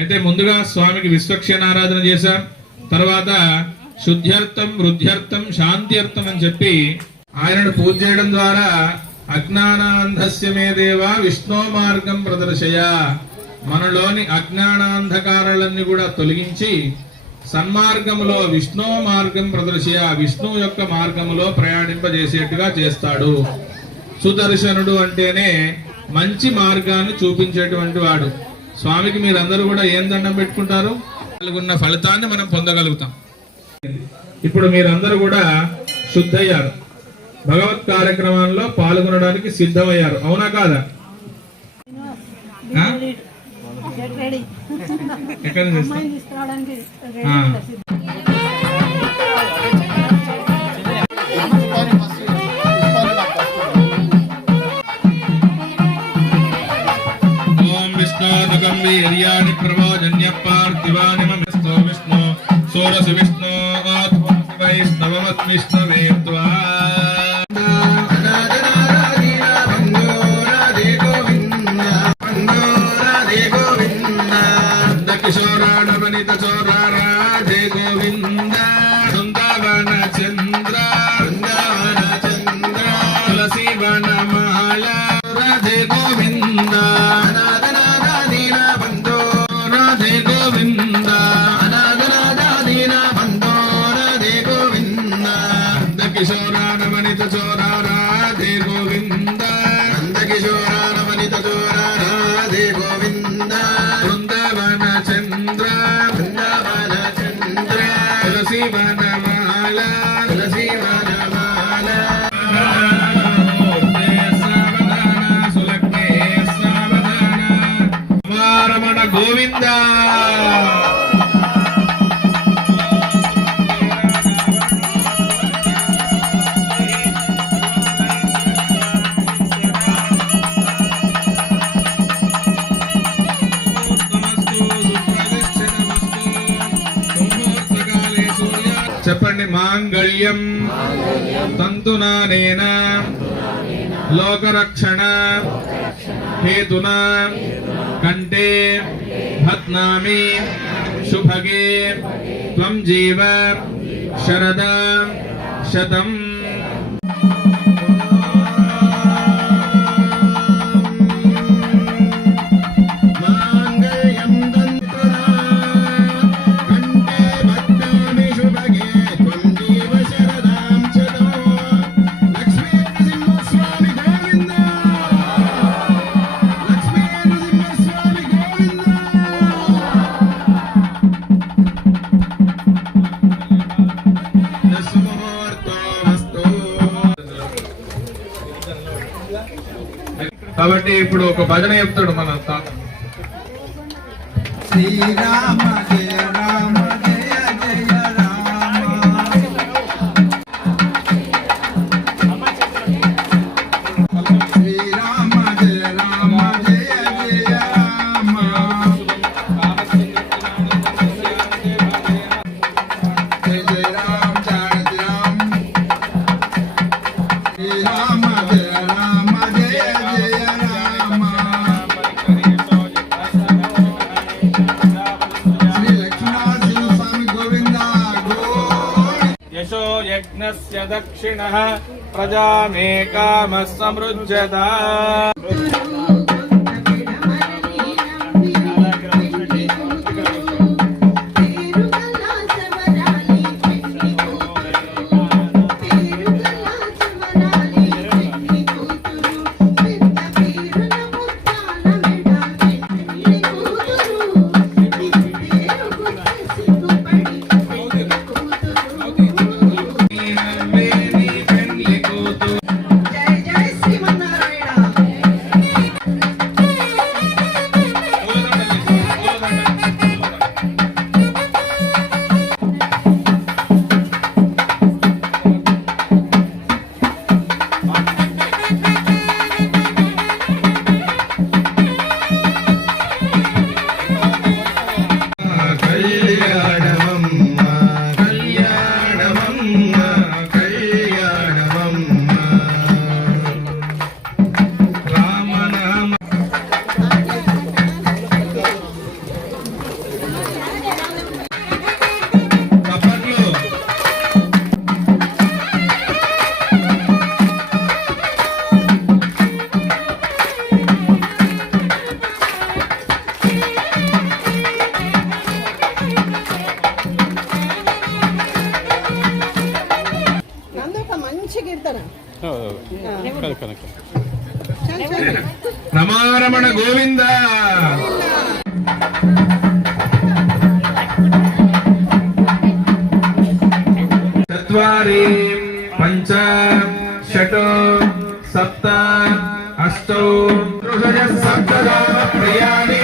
అయితే ముందుగా స్వామికి విశ్వక్షేణారాధన చేశాం. తర్వాత శుద్ధ్యర్థం, వృద్ధ్యర్థం, శాంత్యర్థం అని చెప్పి ఆయనను పూజ చేయడం ద్వారా అజ్ఞానాంధస్య మే దేవా విష్ణు మార్గం ప్రదర్శయ, మనలోని అజ్ఞానాంధకారాలన్నీ కూడా తొలగించి సన్మార్గములో విష్ణు మార్గం ప్రదర్శయ, విష్ణు యొక్క మార్గములో ప్రయాణింపజేసేట్టుగా చేస్తాడు. సుదర్శనుడు అంటేనే మంచి మార్గాన్ని చూపించేటువంటి వాడు. స్వామికి మీరందరూ కూడా ఏం దండం పెట్టుకుంటారు? ఉన్న ఫలితాన్ని మనం పొందగలుగుతాం. ఇప్పుడు మీరందరూ కూడా శుద్ధయ్యారు, భగవత్ కార్యక్రమాల్లో పాల్గొనడానికి సిద్ధమయ్యారు, అవునా కాదా? ఎక్కడ వీర్యాని ప్రవోజన్య పార్థివాని మమస్తో విష్ణు సోరసి విష్ణు వైష్ణవమస్మిష్ణవే త్వా కిశోరాణవనిత చోరా రాధే గోవింద బృందావన చంద్ర బృందావన చంద్ర తులసి వనమాల రాధే గోవింద కిశోరానవనిత చోరా రాధే గోవింద నందకిశోరానవనిత చోరా రాధే గోవింద బృందావన చంద్ర బృందావన చంద్ర తులసి వనమాల తులసి వనమాల సావధాన సులగ్నే సావధాన రమణ గోవింద. చెప్పండి. మాంగళ్యం తంతునానేన లోకరక్షణ హేతునా కంటే భద్నామి శుభగే త్వం జీవ శరదా శతం. కాబట్టి ఇప్పుడు ఒక భజన చెప్తాడు మన తాత. శ్రీరామ జయ రామ జయ జయ రామ, శ్రీరామ జయ రామ జయ జయ రామ, జయ జయ రామ జానకి రామ, శ్రీరామ జయ రామ జయ జయ రామ, శ్రీ లక్ష్మీనరసింహ స్వామి గోవింద గోవింద. యశో యజ్ఞస్య దక్షిణః ప్రజామే కామః సమృజ్యతా. రమారమణ గోవింద చత్వారి పంచ షట్ సప్త అష్టౌ సప్తదాన ప్రియాణి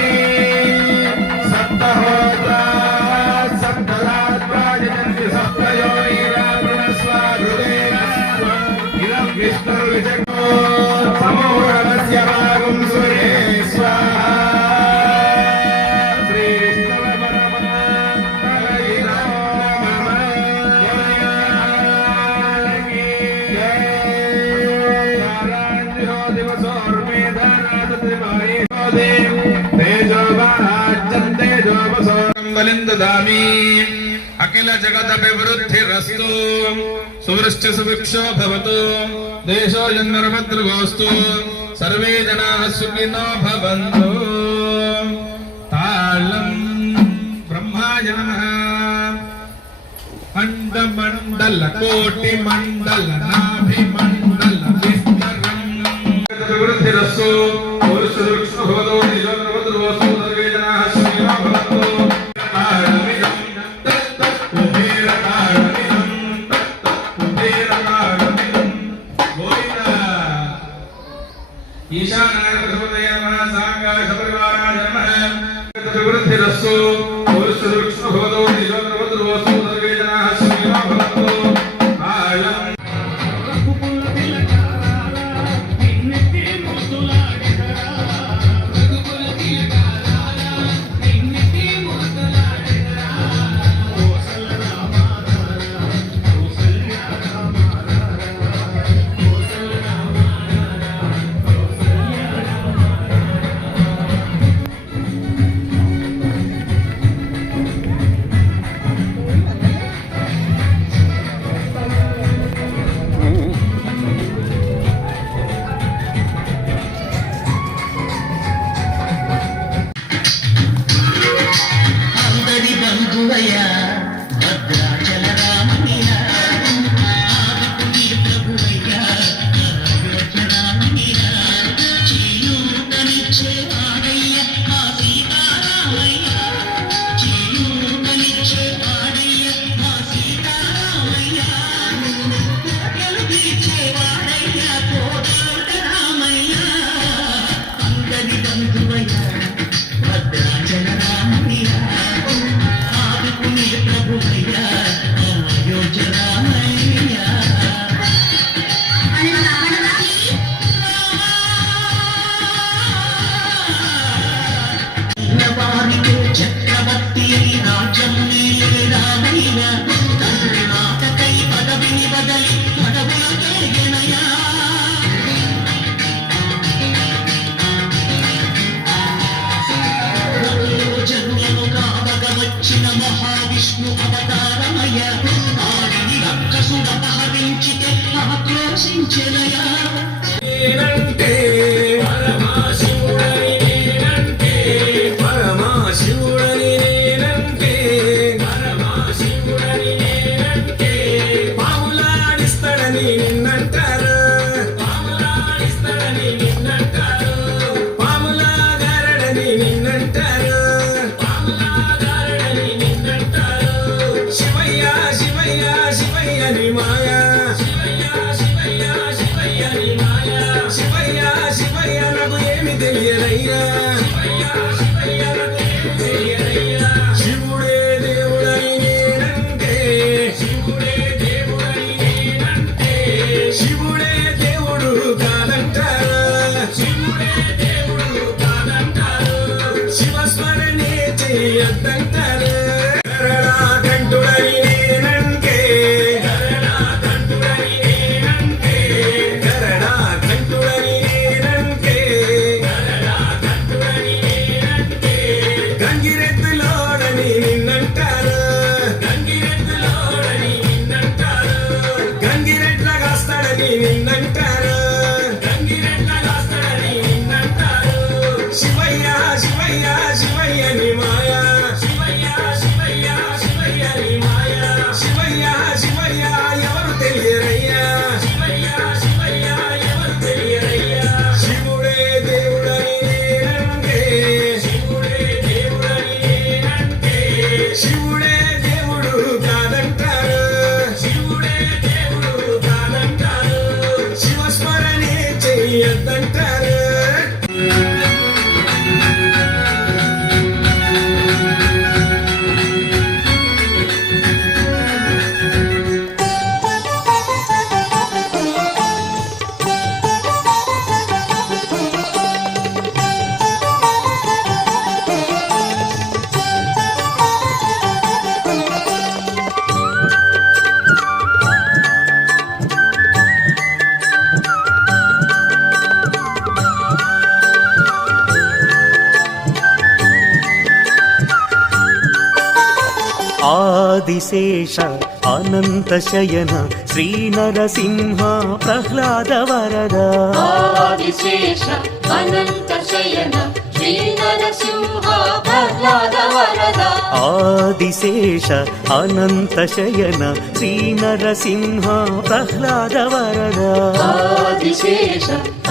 సప్తహోత్ర సప్తరాత్రాజనంతి సప్తయోనిరావృణస్వాధుదేన ఇదం విష్ణుర్విజగో సమోహరస్య భాగం సూర్యే స్వాహా అఖిల జగదభివృద్ధిరస్తు సువృష్టి సుభిక్షో భవతు దేశోజన్మర్భద్రుగోస్తు సర్వే జనాః సుఖినో భవంతు. తాళం బ్రహ్మాయ నమః. అండమండల కోటి మండల నాభిమండల విస్తరం అభివృద్ధిరస్తు సువృష్టి సుభిక్షో భవతు దేశోజన్మర్భద్రుగోస్తు సర్వే జనాః సుఖినో భవంతు. అభివృద్ధిరస్తు సువృష్టి సుభిక్షో భవతు దేశోజన్మర్భద్రుగోస్తు సర్వే జనాః సుఖినో భవంతు. మహావిష్ణు అవతారమయ ఆడిని రక్కసుడ పహరించితే ఆక్రోశించెనయా. శివయ్య శివయ్య శివయ్య ని మాయా ఆదిశేష అనంత శయన శ్రీ నరసింహ ప్రహ్లాద వరద ఆదిశేష అనంత శయన శ్రీ నరసింహ ప్రహ్లాద వరద ఆదిశేష అనంత శయన శ్రీ నరసింహ ప్రహ్లాద వరద ఆదిశేష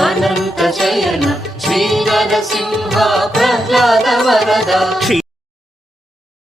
అనంత శయన శ్రీ నరసింహ ప్రహ్లాద వరద